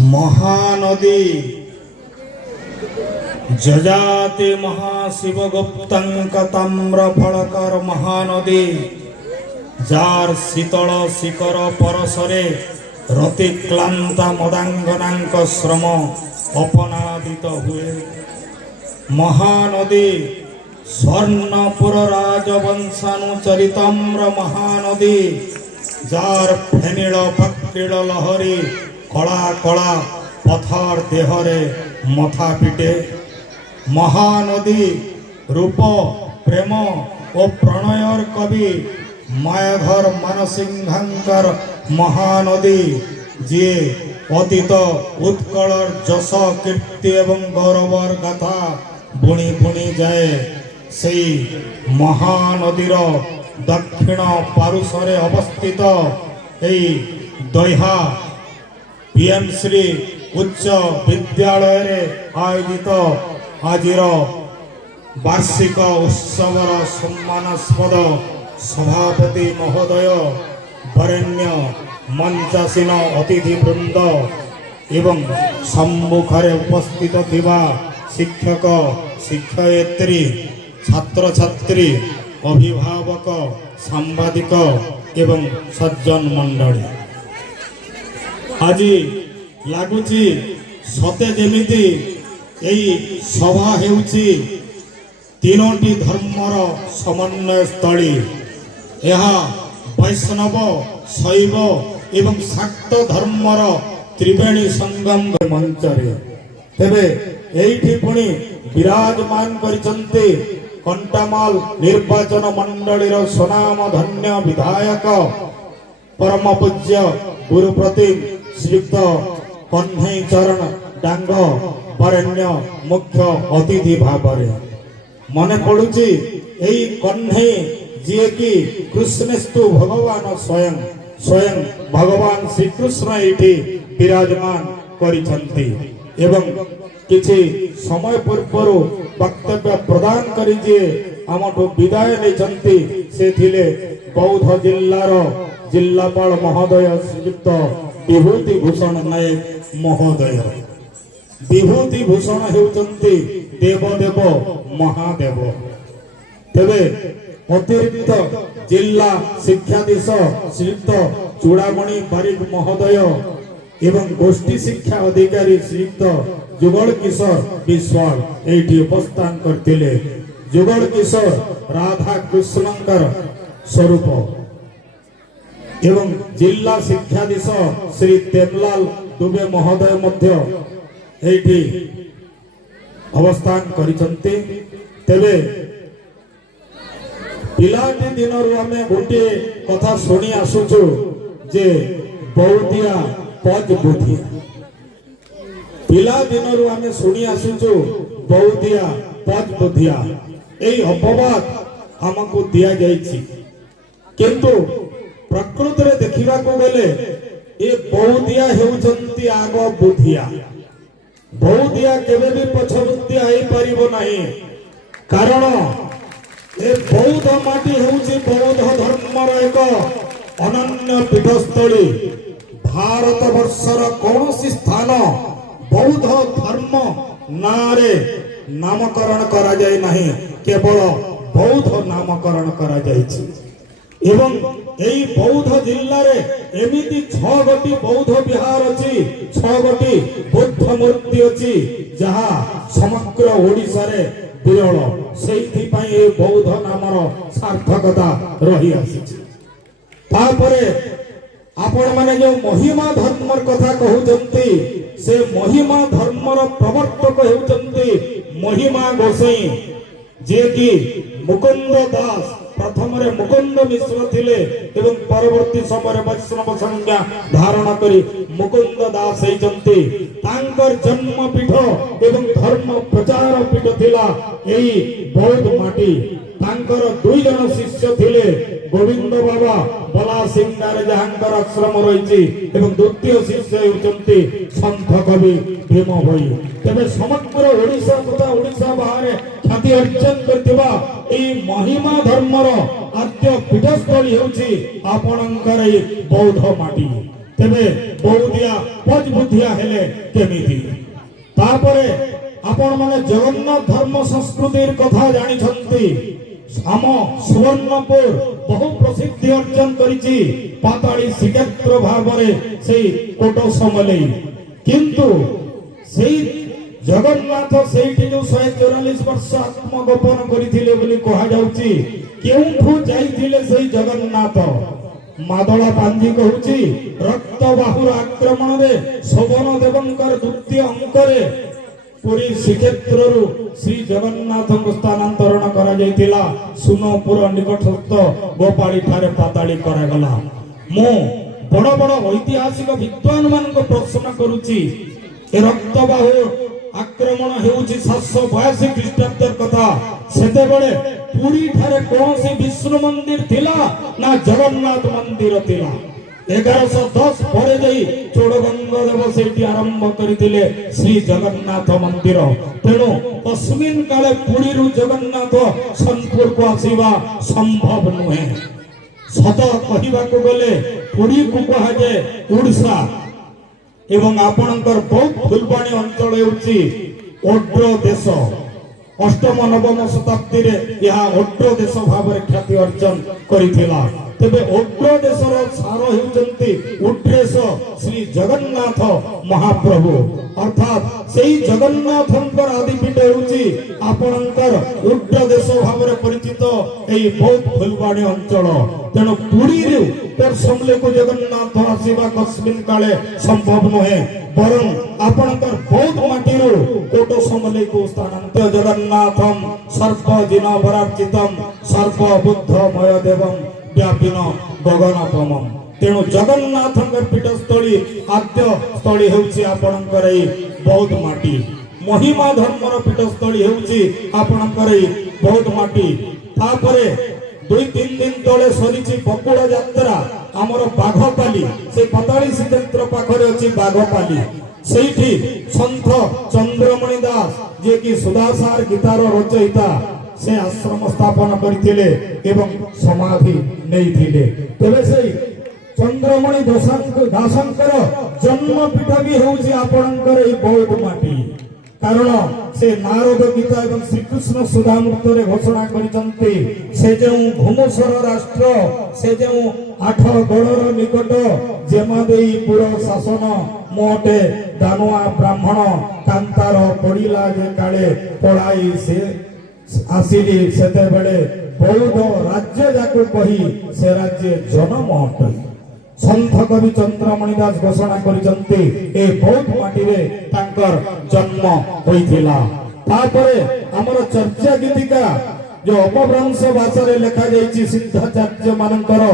महानदी जजाति महाशिव गुप्तंक ताम्र फलकर महानदी जार शीतल शिखर परसरे रतिक्लांता मदांगनांक श्रम अपनादित हुए। महानदी स्वर्णपुर राजवंशानुचरिताम्र महानदी जार फेनिल फक्रील लहरी कला कला पथर देहरे मथा पिटे। महानदी रूप प्रेम और प्रणयर कवि मायाधर मानसिंहांकर महानदी जी अतीत उत्कलर जस कीर्ति एवं गौरवर गाथा बुणी बुणी जाए से महानदीर दक्षिण पारुषरे अवस्थित दह्या पीएम श्री उच्च विद्यालय रे आयोजित आजिर वार्षिक उत्सवर सम्मानास्पद सभापति महोदय वरेण्य मंचासीन अतिथिवृंद एवं सम्मुखरे उपस्थित थिबा शिक्षक शिक्षयित्री छात्र छात्री अभिभावक सांबादिक एवं सज्जन मंडली आज लगुची सते जेमिति एई सभा हेउची तीनोटी धर्मर समन्वय स्थली। यह वैष्णव शैव एवं शाक्त धर्मर त्रिवेणी संगम मंचरे तेबे एइठी पुणी विराजमान करिसंते कंटामाल निर्वाचन मंडलीर सुनाम धन्य विधायक परम पूज्य गुरुप्रतीक श्रीयुक्त कन्हई चरण डांग वरेण्य मुख्य अतिथि भावरे मने पड़ुची एई कन्हई जी की कृष्णस्तु भगवान स्वयं स्वयं भगवान श्री कृष्ण एठी विराजमान करिसंती एवं किछि समय पूर्व वक्तव्य प्रदान करी जे आमठो विदाय लेचंती से थिले बौद्ध जिल्लार जिल्लापाल महोदय श्रीयुक्त विभूति भूषण नायक महोदय। विभूति भूषण हेउचंती देवदेव महादेव। तेबे अतिरिक्त जिला शिक्षाधीश श्रीयुक्त चूड़ामणि बारिक महोदय एवं गोष्ठी शिक्षा अधिकारी श्रीयुक्त जुगल किशोर विश्वाल एठी उपस्थान करथिले। जुगल किशोर राधा कृष्णंकर स्वरूप एवं जिला शिक्षाधीश श्री तेमलाल दुबे महोदय मध्य एठी अवस्थान करिसंती। तेबे पिलाटी दिनरु आमे गोटे कथा सुनी आसुछु जे बहुदिया पज बुधिया। पिला दिनरु आमे सुनी आसुछु बहुदिया पज बुधिया एई अपवाद हमकु दिया जायछि किंतु प्रकृति रे देखिबा को गेले ए बहुदिया हेउचंती आग बुधिया। बहुदिया केबे भी पछबुद्धिया हेई परिबो नाही कारण ए बौद्ध माटी हेउची बौद्ध धर्मर एक अनन्य पीठस्थली। भारत वर्षर कौनसी स्थान बौद्ध धर्म नारे नामकरण करा जाय नाही केवल बौद्ध नामकरण करा जायछि एवं एई बौद्ध जिल्ला रे एमिति 6 गोटी बौद्ध विहार अछि 6 गोटी बुद्ध मूर्ति अछि जहा समग्र ओडिसा रे विरल सेइथि पई ए बौद्ध नामर सार्थकता रही आछि। तापरे आपण माने जो महिमा धर्मर कथा कहउचंती से महिमा धर्मर प्रवर्तक हेउचंती महिमा गोसाई जे कि मुकुंद दास प्रथम रे मुकुंद मिश्र थिले एवं परवर्ती समय वैष्णव संज्ञा धारण करी मुकुंद दास हेचंती। तांकर जन्म पीठ एवं धर्म प्रचार पीठ थिला एई बौद्ध माटी। तांकर 2 जन शिष्य थिले गोविंद बाबा बला सिंगार जहांकर आश्रम रहिछि एवं द्वितीय शिष्य हेउचंती संत कवि भीम भई। तबे समग्र ओडिसा तथा ओडिसा बाहर ख्याति अर्जन करथिबा एई महिमा धर्मर आद्य पीठस्थली हेउछि आपणकर बौद्ध माटी। तेबे बौद्धिया पज बुद्धिया हेले केमिति तापरे आपण माने जगन्नाथ धर्म संस्कृतिर कथा जानि छंती आम सुवर्णपुर बहु प्रसिद्धि अर्जन करिछि पाताली श्रीक्षेत्र भावरे सेई कोट समलेई किंतु सेई जगन्नाथ सेठी जो 144 वर्ष आत्मगोपन करिथिले बोली कहा जाउछि केउठु जाइथिले सेई जगन्नाथ मादला पांजी कहूछि रक्तबाहुर आक्रमण रे शोभन देवंकर द्वितीय अंकरे पुरी श्रीक्षेत्र श्री जगन्नाथ को स्थानांतरण करा जाइतिला सुनपुर निकटस्थ गोपाली ठारे पाताली करा गला मु बड़ बड़ ऐतिहासिक विद्वान मान को प्रश्न करूची ए रक्तबाहु आक्रमण हेउची 782 ख्रीष्टाब्दर कथा सेते बेले पुरी ठारे कोनसी विष्णु मंदिर थिला ना जगन्नाथ मंदिर थिला 1110 परे जाई चोड़गंग देव सेठी आरंभ करिथिले श्री जगन्नाथ मंदिर तेणु तस्मिन काले पुरी रु जगन्नाथ सोनपुर को आसीबा संभव नुहे सत कहिबा को गले पुरी को कहा जाय उड़ीसा एवं आपणकर बहुत फुलबाणी अंचल हेउची ओड्र देश अष्टम नवम शताब्दी रे यह ओड्र देश भाव ख्याति अर्जन करिथिला तेबे ओड्र देशर सार हेउचंती उड्रेश श्री जगन्नाथ महाप्रभु अर्थात सेई जगन्नाथंकर आदिपीठ हेउची आपणकर उड्र देश भाव परिचित एई बहुत फुलबाणी अंचल तेणु पुरी रे पर समले को जगन्नाथ आसीबा कस्मिन काले संभव नहे बरं आपणकर बहुत माटीरो कोट समले को स्थानांतर जगन्नाथम सर्प जिना वरार्चितम सर्प बुद्धमय देवम व्यापिन गगनपमम तेणु जगन्नाथ पीठस्थली आद्य स्थली हेउची आपणकर बौद्ध माटी महिमा धर्मर पीठस्थली हेउची आपणकर बौद्ध माटी तापरे 2-3 दिन तले सरीची बकुड़ा यात्रा आमर बाघपाली से पाताली श्रीक्षेत्र पाखरे अछि बाघपाली सेठी संत चंद्रमणि दास जे कि सुदासार गीतार रचयिता से आश्रम स्थापन करथिले एवं समाधि नेइथिले तबे सेई चंद्रमणि दासंकर जन्मपीठ भी होउची आपणकर ए बौद्ध माटी कारण से नारद गीता एवं श्रीकृष्ण सुधामूर्तरे घोषणा करिसंती से जो भूमसर राष्ट्र से जो 8 गणर निकट जेमादेई पुर शासन मोटे दानुआ ब्राह्मण कांतार पड़िला जे काले पळाई से आसिली सेते बेले बौद्ध राज्य जाको कही से राज्य जनम अटे संत कवि चंद्रमणि दास घोषणा करिसंती ए बौद्ध माटी रे तांकर जन्म होइथिला तापरे हमर चर्चा गीतिका जो अपभ्रंश भाषा रे लिखा जाईची सिद्धाचार्य मानकर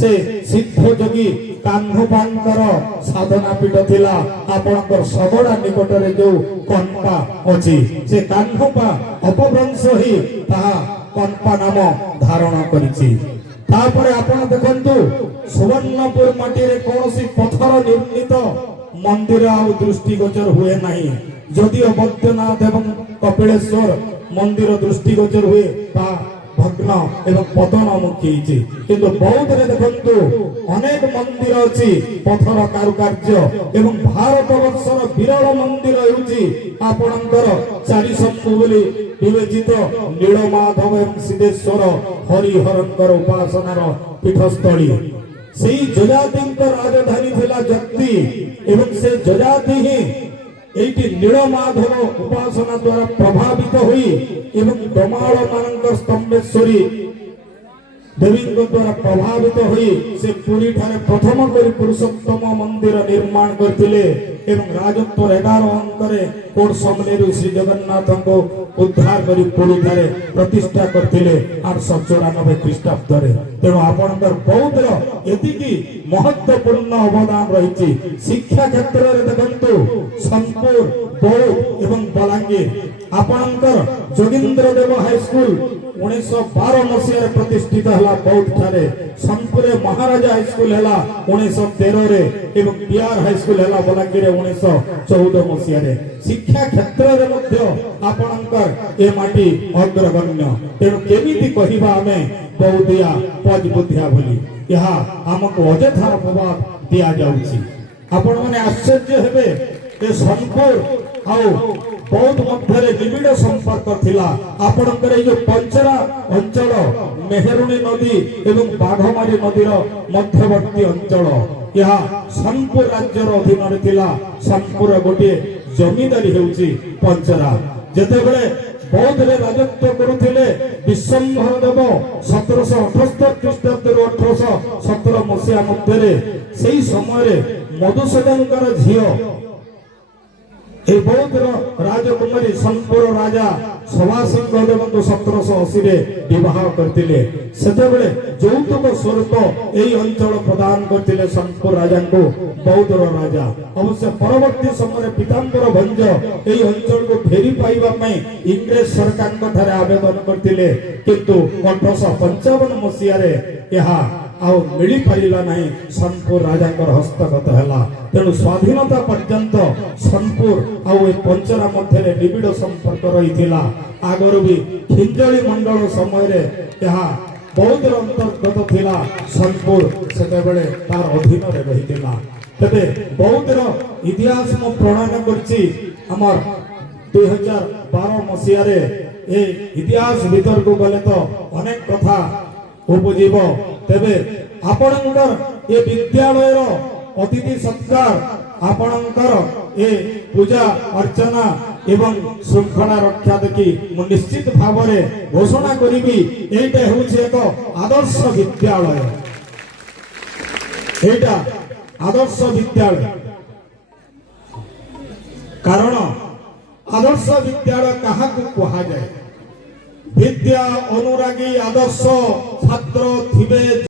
से सिद्ध जोगी कान्हपांकर साधना पीठ थिला आपणकर सबडा निकट रे जो कनपा अछि से कान्हपा अपभ्रंश ही ता कनपा नाम धारण करिछि तापरे आपण देखंतु सुवर्णपुर माटी रे कोनोसी पत्थर निर्मित मंदिर आ दृष्टिगोचर हुए नहीं जदिओ बद्रीनाथ एवं कपिलेश्वर मंदिर दृष्टिगोचर हुए ता भग्न एवं पतनमुखी किंतु बौद्ध रे देखंतु अनेक मंदिर अछि पत्थर कारुकार्य एवं भारत वर्षर विरल मंदिर हेउची आपणकर चारि शंभु बोली विवेचित नीलमाधव एवं सिद्धेश्वर हरिहरंकर उपासनार पीठस्थली सेई जजातिंकर राजधानी थिला जत्ति एवं से जजाति ही एटी नीलमाधव उपासना द्वारा प्रभावित हुई एवं डमाल मानकर स्तंभेश्वरी देवी द्वारा प्रभावित हुई से पुरी ठारे प्रथम करी पुरुषोत्तम मंदिर निर्माण करथिले एवं राजत्व 11 अंकरे कोड समलेरु श्री जगन्नाथ को उद्धार करी पुरी ठारे प्रतिष्ठा करथिले 894 ख्रीष्टाब्द रे तेणु आपनकर बौद्ध एतिकी महत्वपूर्ण अवदान रहिछि शिक्षा क्षेत्र रे देखंतु सोनपुर बौद्ध एवं बलांगीर आपनकर जोगिंद्र देव हाई स्कूल 1912 मसीह प्रतिष्ठित हला बौद्ध ठारे सोनपुर महाराजा हाई स्कूल हला 1913 रे एवं बिहार हाई स्कूल हला बलांगीर 1914 मसीह रे शिक्षा क्षेत्र रे मध्य आपनकर ए माटी अग्रगण्य तेणु केमिति कहिबा हमें बौद्धिया पज बुद्धिया बोली यह हमको अजथा अपवाद दिया जाउछि। आपण माने आश्चर्य हेबे ए सोनपुर आउ बहुत मध्य निबिड़ संपर्क थिला। आपणकर जो पंचरा अंचल मेहरुणी नदी एवं बाघमारी नदीर मध्यवर्ती अंचल यह सोनपुर राज्यर अधीन थिला। सोनपुर गोटे जमीदारी हेउछि पंचरा। जेतेबेले बौद्ध रे राजत्व करुथिले विश्वम्भर देव 1778 ख्रीष्टाब्द 1817 मसीहा मध्य सेही समय मधुसूदनकर झियो ए बौद्ध राजकुमारी सोनपुर राजा सभा सिंह देव 1780 विवाह करथिले। सेतेबेले यौतुक स्वरूप एही अंचल प्रदान करथिले सोनपुर राजा को बौद्ध राजा। अवश्य परवर्ती समय पीताम्बर भंज एही अंचल को फेरी पाइबा में इंग्रेज सरकार ठारे आवेदन करथिले, किंतु 1855 मसीहा रे यहा आउ मिली पारिला नहीं। सोनपुर राजा हस्तगत हैला। तेणु स्वाधीनता पर्यंत सोनपुर आउ पंचरा मध्य निबिड़ संपर्क रही। आगर भी खिंजली मंडल समय रे यहा बौद्ध अंतर्गत थिला। सोनपुर सेतेबेले तार अधीन रे रहितिला। तबे बौद्ध इतिहास मु प्रणयन करछि। हमर 2012 मसीहा रे ए इतिहास भीतर को गले तो अनेक कथा उपजीव। तेबे आपणकर ए विद्यालय अतिथि सत्कार आपणकर ए पूजा अर्चना एवं श्रृंखला रक्षा देखि मु निश्चित भाव में घोषणा करी। एटा होछि एक आदर्श विद्यालय। एटा आदर्श विद्यालय कारण आदर्श विद्यालय कहा कहा जाए? विद्या अनुरागी आदर्श छात्र थिबे।